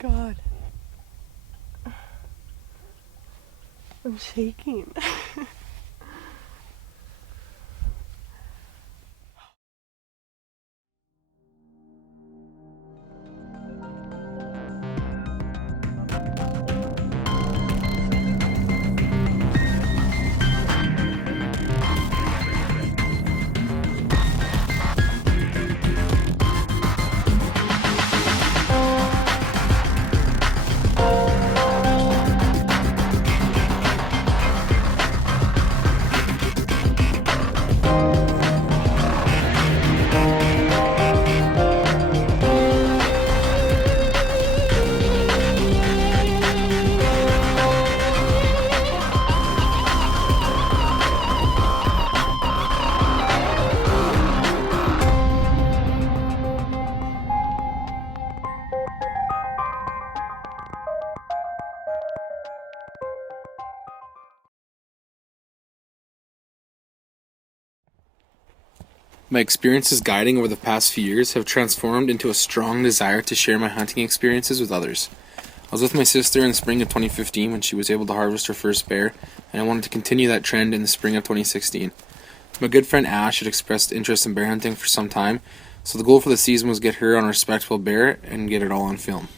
my god. I'm shaking. My experiences guiding over the past few years have transformed into a strong desire to share my hunting experiences with others. I was with my sister in the spring of 2015 when she was able to harvest her first bear, and I wanted to continue that trend in the spring of 2016. My good friend Ash had expressed interest in bear hunting for some time, so the goal for the season was get her on a respectable bear and get it all on film.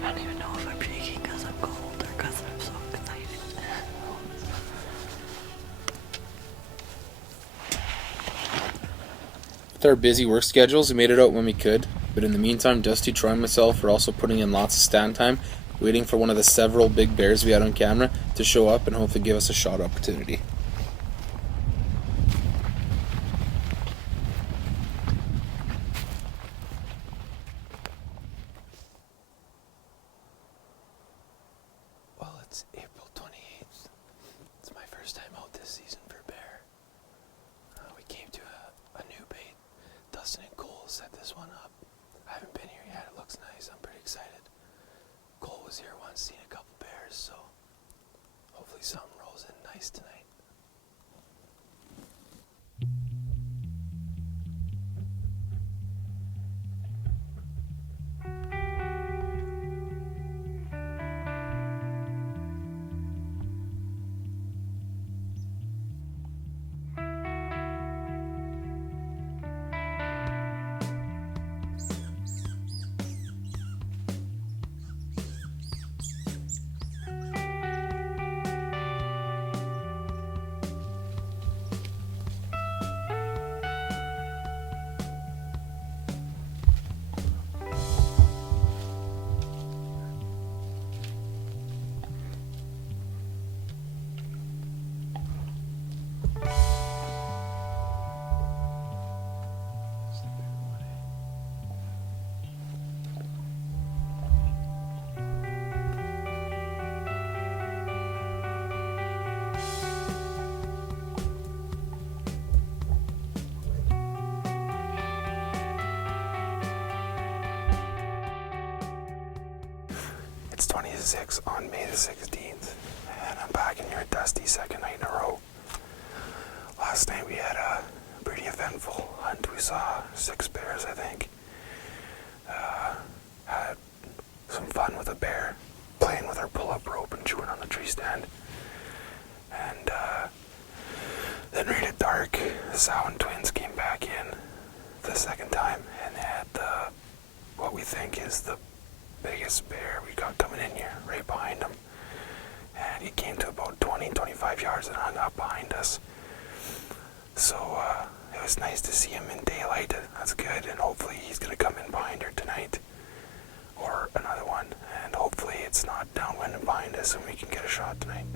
I don't even know if I'm shaking because I'm cold or because I'm so excited. With our busy work schedules, we made it out when we could, but in the meantime, Dusty, Troy, and myself were also putting in lots of stand time, waiting for one of the several big bears we had on camera to show up and hopefully give us a shot opportunity. Well, it's April 28th. It's my first time out this season for bear. We came to a new bait. Dustin and Cole set this one up. I haven't been here yet. It looks nice. I'm pretty excited. Cole was here once, seen a couple bears, so hopefully something rolls in nice tonight. It's 26 on May the 16th. nasty second night in a row. Last night we had a pretty eventful hunt. We saw 6 bears, I think. Had some fun with a bear, playing with our pull-up rope and chewing on the tree stand. And then right at dark, the Sow twins came back in the second time, and they had what we think is the biggest bear we got coming in here, right behind them. And he came to about 20-25 yards and hung up behind us. So it was nice to see him in daylight. That's good, and hopefully he's going to come in behind her tonight, or another one, and hopefully it's not downwind and behind us and we can get a shot tonight.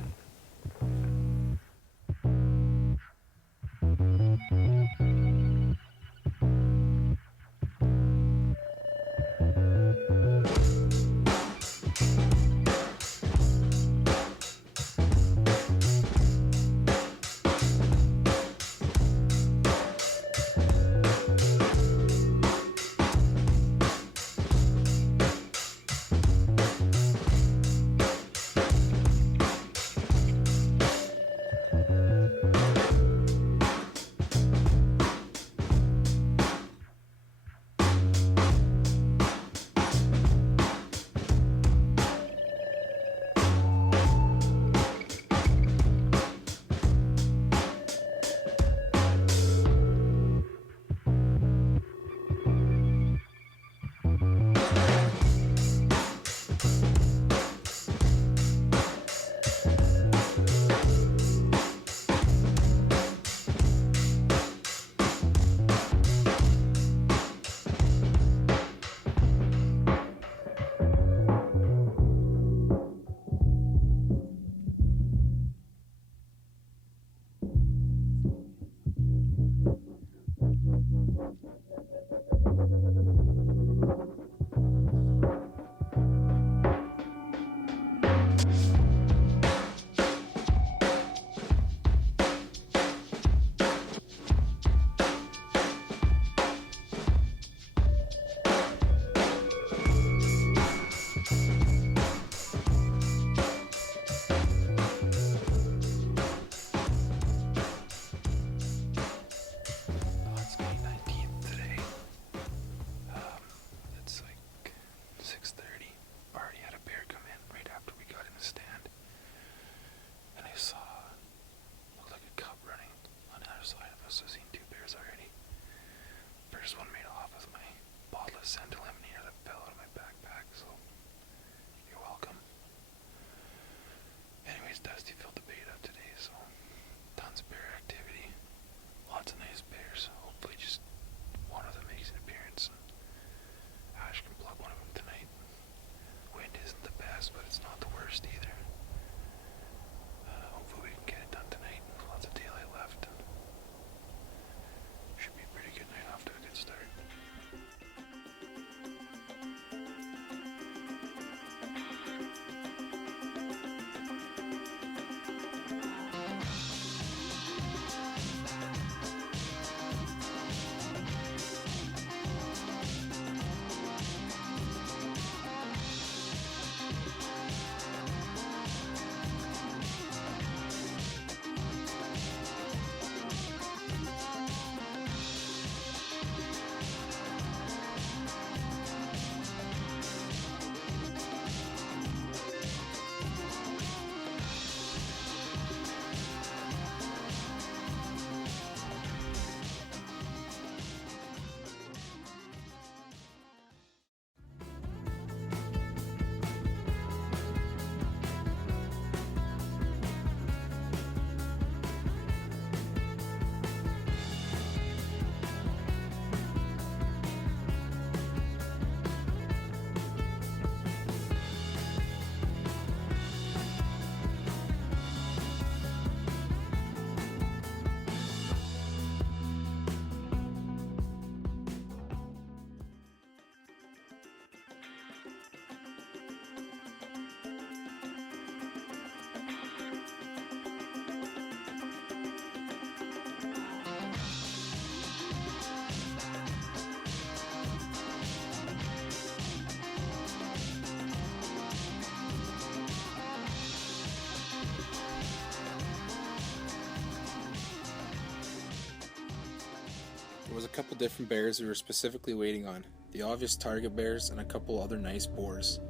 There was a couple different bears we were specifically waiting on, the obvious target bears and a couple other nice boars.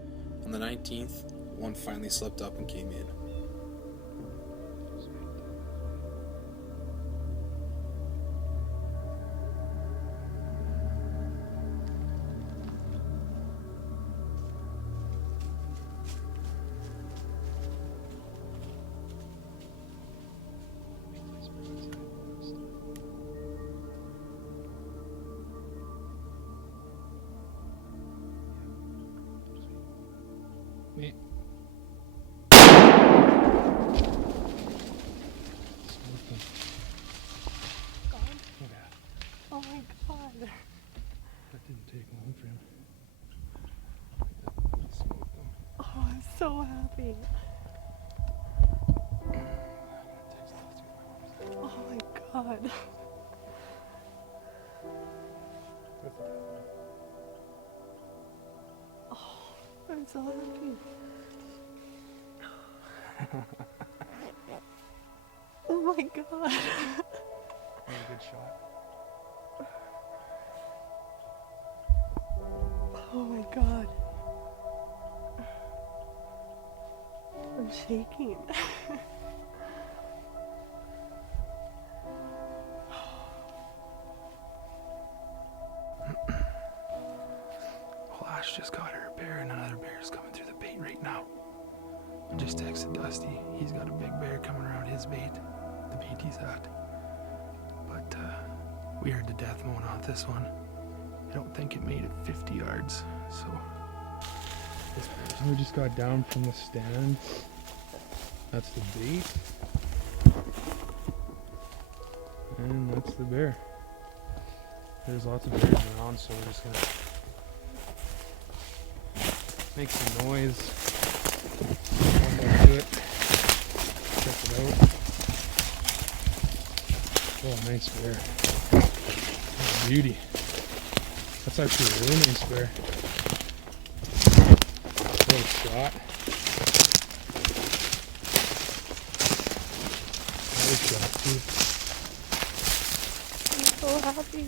On the 19th, one finally slipped up and came in. Wait. Oh my god. That didn't take long for him. Smoked him. Oh, I'm so happy. Oh my god. Oh, I'm so happy. Oh my god. That was a good shot. Oh my god. I'm shaking. Well, Ash just got her bear, and another bear is coming through the bait right now. I just texted Dusty. He's got a big bear coming around his bait, the bait he's at. But we heard the death moan on this one. I don't think it made it 50 yards, so this bear. We just got down from the stand. That's the bait. And that's the bear. There's lots of bears around, so we're just gonna make some noise. One more to it. Check it out. Oh, nice bear. Oh, beauty. That's actually a really nice bear. What a shot. Nice shot, too. I'm so happy.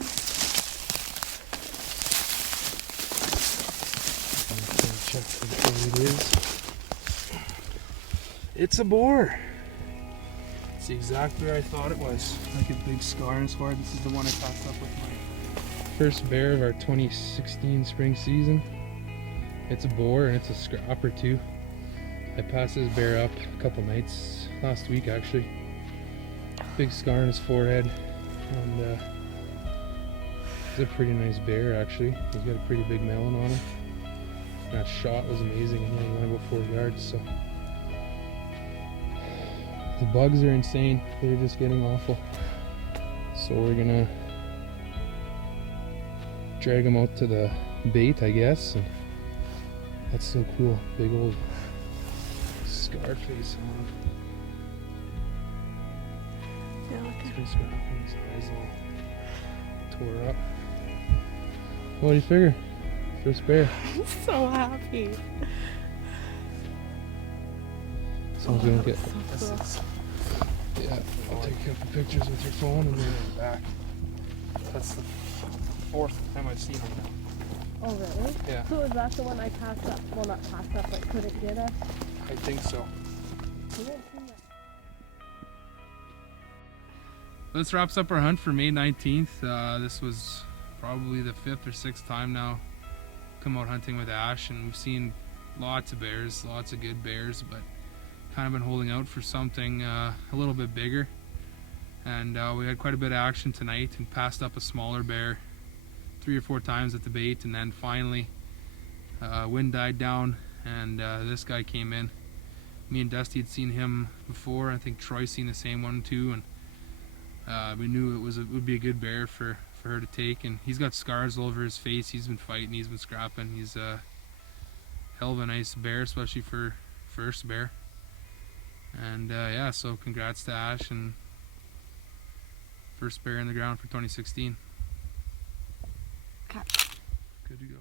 Check what it is. It's a boar. It's the exact bear I thought it was. Like a big scar on his forehead. This is the one I passed up with my first bear of our 2016 spring season. It's a boar and it's a scrapper too. I passed this bear up a couple nights last week actually. Big scar on his forehead, and it's a pretty nice bear actually. He's got a pretty big melon on him. That shot was amazing, and he only went about 4 yards, so the bugs are insane. They're just getting awful. So we're gonna drag him out to the bait, I guess. And that's so cool. Big old scar face on him. Yeah, look He's at been scrapping, his eyes all tore up. What do you figure? First bear. I'm so happy. So we don't get. So cool. Yeah, I'll take a couple pictures with your phone and then I'm back. That's the 4th time I've seen him now. Oh really? Yeah. So is that the one I passed up? Well, not passed up, but couldn't get us? I think so. This wraps up our hunt for May 19th. This was probably the 5th or 6th time now come out hunting with Ash, and we've seen lots of bears, lots of good bears, but kind of been holding out for something a little bit bigger. And we had quite a bit of action tonight and passed up a smaller bear 3 or 4 times at the bait, and then finally wind died down and this guy came in. Me and Dusty had seen him before. I think Troy's seen the same one too, and we knew it would be a good bear for her to take. And he's got scars all over his face. He's been fighting, he's been scrapping. He's a hell of a nice bear, especially for first bear. And yeah, so congrats to Ash, and first bear in the ground for 2016. Okay. Good to go.